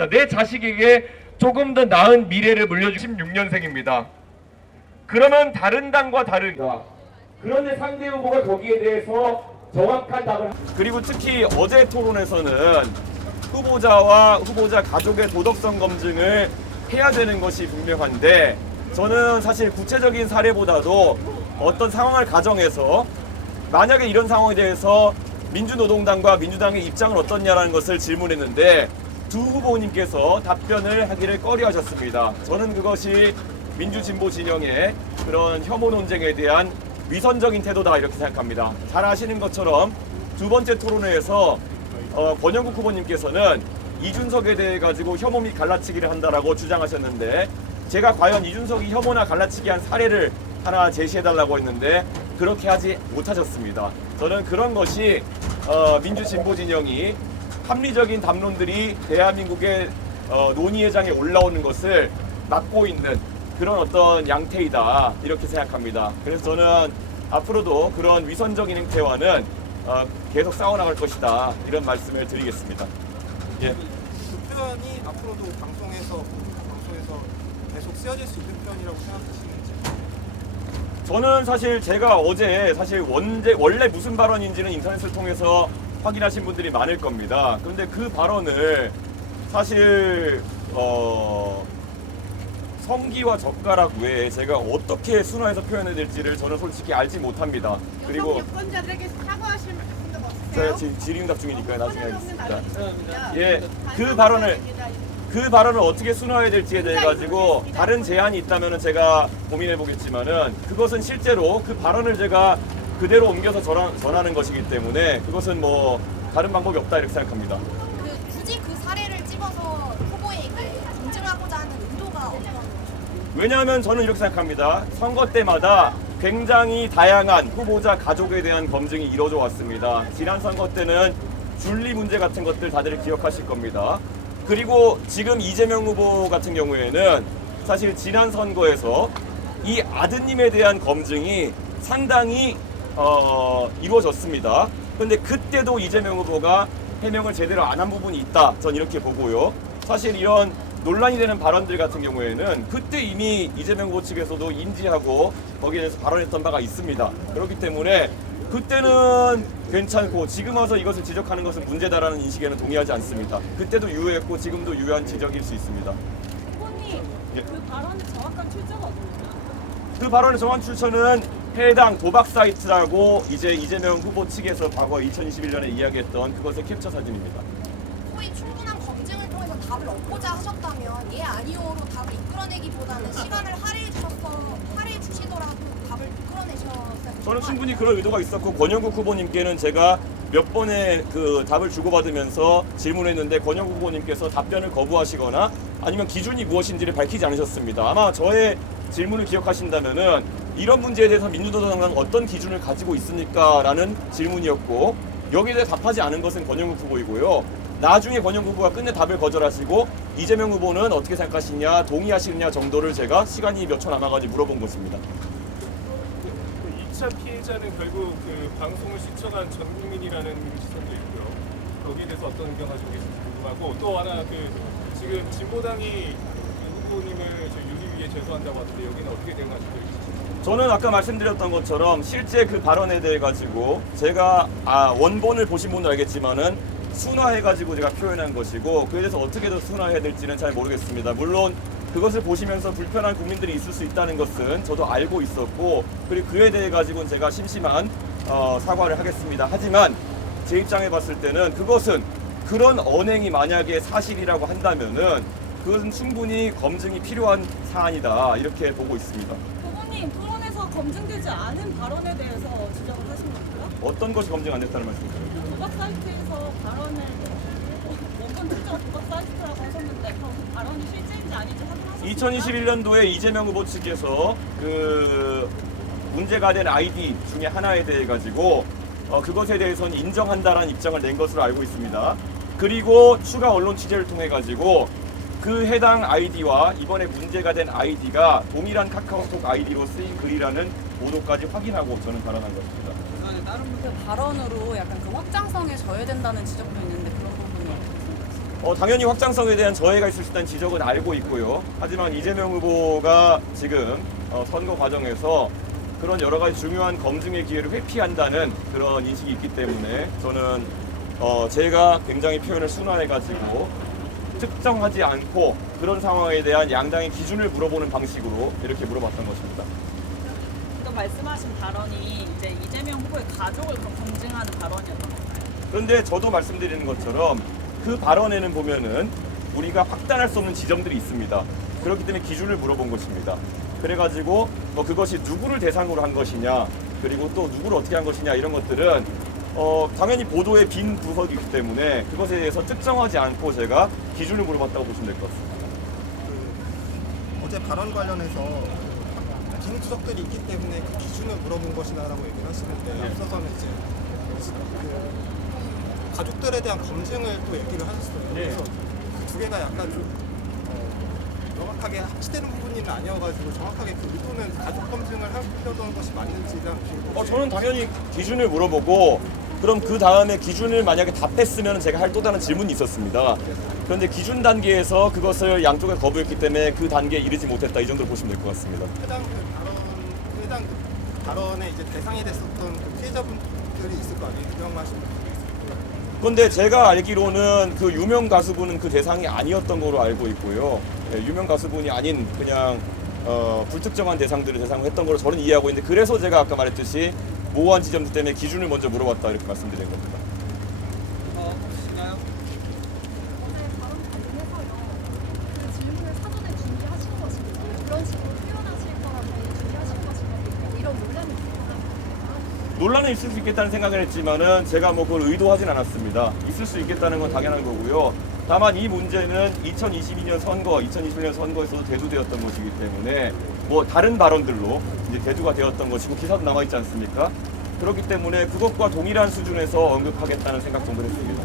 있습니다. 내 자식에게 조금 더 나은 미래를 물려준 16년생입니다. 그러면 다른 당과 다르다. 그런데 상대 후보가 거기에 대해서 정확한 답을 그리고 특히 어제 토론에서는 후보자와 후보자 가족의 도덕성 검증을 해야 되는 것이 분명한데 저는 사실 구체적인 사례보다도 어떤 상황을 가정해서 만약에 이런 상황에 대해서 민주노동당과 민주당의 입장은 어떻냐라는 것을 질문했는데 두 후보님께서 답변을 하기를 꺼려하셨습니다. 저는 그것이 민주진보 진영의 그런 혐오 논쟁에 대한 위선적인 태도다 이렇게 생각합니다. 잘 아시는 것처럼 두 번째 토론회에서 권영국 후보님께서는 이준석에 대해 가지고 혐오 및 갈라치기를 한다라고 주장하셨는데 제가 과연 이준석이 혐오나 갈라치기 한 사례를 하나 제시해달라고 했는데 그렇게 하지 못하셨습니다. 저는 그런 것이 민주진보 진영이 합리적인 담론들이 대한민국의 논의회장에 올라오는 것을 막고 있는 그런 어떤 양태이다 이렇게 생각합니다. 그래서 저는 앞으로도 그런 위선적인 행태와는 계속 싸워나갈 것이다 이런 말씀을 드리겠습니다. 예. 그 표현이 앞으로도 방송에서 계속 쓰여질 수 있는 표현이라고 생각하시는지? 저는 사실 제가 어제 사실 원래 무슨 발언인지는 인터넷을 통해서 확인하신 분들이 많을 겁니다. 그런데 그 발언을 사실 성기와 젓가락 외에 제가 어떻게 순화해서 표현해야 될지를 저는 솔직히 알지 못합니다. 그리고 유권자들에게 사과하실 말씀도 제가 없으세요? 지금 질의응답 중이니까요. 나중에 하겠습니다. 알겠습니다. 예, 그 발언을 어떻게 순화해야 될지에 대해 가지고 다른 제안이 있다면 제가 고민해 보겠지만은 그것은 실제로 그 발언을 제가 그대로 옮겨서 전하는 것이기 때문에 그것은 뭐 다른 방법이 없다 이렇게 생각합니다. 굳이 그 사례를 집어서 후보에게 검증하고자 하는 의도가 어떤 거죠? 왜냐하면 저는 이렇게 생각합니다. 선거 때마다 굉장히 다양한 후보자 가족에 대한 검증이 이루어져 왔습니다. 지난 선거 때는 준리 문제 같은 것들 다들 기억하실 겁니다. 그리고 지금 이재명 후보 같은 경우에는 사실 지난 선거에서 이 아드님에 대한 검증이 상당히 이루어졌습니다. 그런데 그때도 이재명 후보가 해명을 제대로 안 한 부분이 있다. 전 이렇게 보고요. 사실 이런 논란이 되는 발언들 같은 경우에는 그때 이미 이재명 후보 측에서도 인지하고 거기에 대해서 발언했던 바가 있습니다. 그렇기 때문에 그때는 괜찮고 지금 와서 이것을 지적하는 것은 문제다라는 인식에는 동의하지 않습니다. 그때도 유효했고 지금도 유효한 지적일 수 있습니다. 후보님, 예. 그 발언의 정확한 출처가 어디입니까? 그 발언의 정확한 출처는 해당 도박 사이트라고 이제 이재명 후보 측에서 과거 2021년에 이야기했던 그것의 캡처 사진입니다. 후보의 충분한 검증을 통해서 답을 얻고자 하셨다면 예 아니오로 답을 이끌어내기보다는 시간을 할애해 주시더라도 답을 이끌어내셨을 저는 충분히 그런 의도가 있었고 권영국 후보님께는 제가 몇 번의 그 답을 주고받으면서 질문했는데 권영국 후보님께서 답변을 거부하시거나 아니면 기준이 무엇인지를 밝히지 않으셨습니다. 아마 저의 질문을 기억하신다면은 이런 문제에 대해서 민주노동당은 어떤 기준을 가지고 있습니까? 라는 질문이었고 여기에 대해 답하지 않은 것은 권영국 후보이고요. 나중에 권영국 후보가 끝내 답을 거절하시고 이재명 후보는 어떻게 생각하시냐, 동의하시느냐 정도를 제가 시간이 몇 초 남아가지고 물어본 것입니다. 2차 피해자는 결국 그 방송을 시청한 전 국민이라는 시선도 있고요. 거기에 대해서 어떤 의견 가지고 계신지 궁금하고 또 하나 지금 진보당이 후보님을 유리 위해 제소한다고 하던데 여기는 어떻게 대응하시고 계신지? 저는 아까 말씀드렸던 것처럼 실제 그 발언에 대해 가지고 제가 원본을 보신 분은 알겠지만은 순화해가지고 제가 표현한 것이고 그에 대해서 어떻게 더 순화해야 될지는 잘 모르겠습니다. 물론 그것을 보시면서 불편한 국민들이 있을 수 있다는 것은 저도 알고 있었고 그리고 그에 대해 가지고는 제가 심심한 사과를 하겠습니다. 하지만 제 입장에 봤을 때는 그것은 그런 언행이 만약에 사실이라고 한다면은 그것은 충분히 검증이 필요한 사안이다 이렇게 보고 있습니다. 후보님, 토론에서 검증되지 않은 발언에 대해서 지적을 하신 건가요? 어떤 것이 검증 안 됐다는 말씀이세요? 그 도박 사이트에서 발언을 원본 출처가 도박 사이트라고 하셨는데 그럼 그 발언이 실제인지 아닌지 확인하셨습니까? 2021년도에 이재명 후보 측에서 그 문제가 된 아이디 중에 하나에 대해 가지고 그것에 대해서는 인정한다라는 입장을 낸 것으로 알고 있습니다. 그리고 추가 언론 취재를 통해 가지고 그 해당 아이디와 이번에 문제가 된 아이디가 동일한 카카오톡 아이디로 쓰인 글이라는 보도까지 확인하고 저는 발언한 것입니다. 그 발언으로 약간 그 확장성에 저해된다는 지적도 있는데 그런 부분은 어떻게 생각하세요? 당연히 확장성에 대한 저해가 있을 수 있다는 지적은 알고 있고요. 하지만 이재명 후보가 지금 선거 과정에서 그런 여러 가지 중요한 검증의 기회를 회피한다는 그런 인식이 있기 때문에 저는 제가 굉장히 표현을 순화해가지고 특정하지 않고 그런 상황에 대한 양당의 기준을 물어보는 방식으로 이렇게 물어봤던 것입니다. 지금 말씀하신 발언이 이제 이재명 후보의 가족을 검증하는 발언이었던 건가요? 그런데 저도 말씀드리는 것처럼 그 발언에는 보면은 우리가 확단할 수 없는 지점들이 있습니다. 그렇기 때문에 기준을 물어본 것입니다. 그래가지고 뭐 그것이 누구를 대상으로 한 것이냐, 그리고 또 누구를 어떻게 한 것이냐 이런 것들은 당연히 보도의 빈 구석이 있기 때문에 그것에 대해서 특정하지 않고 제가 기준을 물어봤다고 보시면 될 것 같습니다. 어제 발언 관련해서 빈 구석들이 있기 때문에 그 기준을 물어본 것이다라고 얘기를 하시는데 앞서서는 이제 그 가족들에 대한 검증을 또 얘기를 하셨어요. 그래서 그 두 개가 약간 좀 명확하게 합치되는 부분이 아니어가지고 정확하게 그 의도는 가족 검증을 하려던 것이 맞는지랑 그리고 저는 당연히 기준을 물어보고 그럼 그 다음에 기준을 만약에 답했으면 제가 할 또 다른 질문이 있었습니다. 그런데 기준 단계에서 그것을 양쪽에 거부했기 때문에 그 단계에 이르지 못했다 이 정도로 보시면 될 것 같습니다. 해당 발언에 이제 대상이 됐었던 그 피해자분들이 있을 거 아니에요? 유명하신 분들이 있을 거예요. 그런데 제가 알기로는 그 유명 가수분은 그 대상이 아니었던 걸로 알고 있고요. 유명 가수분이 아닌 그냥 불특정한 대상들을 대상으로 했던 걸로 저는 이해하고 있는데 그래서 제가 아까 말했듯이 모호한 지점들 때문에 기준을 먼저 물어봤다 이렇게 말씀드린 겁니다. 어제 발언 관련해서요. 그 질문을 사전에 준비하신 것인지 그런 식으로 표현하실 거라고 준비하신 것인지 이런 논란이 있었나요? 논란은 있을 수 있겠다는 생각을 했지만은 제가 뭐 그걸 의도하진 않았습니다. 있을 수 있겠다는 건 당연한 거고요. 다만 이 문제는 2022년 선거, 2021년 선거에서도 대두되었던 것이기 때문에 뭐 다른 발언들로 이제 대두가 되었던 것이고 기사도 남아 있지 않습니까? 그렇기 때문에 그것과 동일한 수준에서 언급하겠다는 생각 정도 했습니다.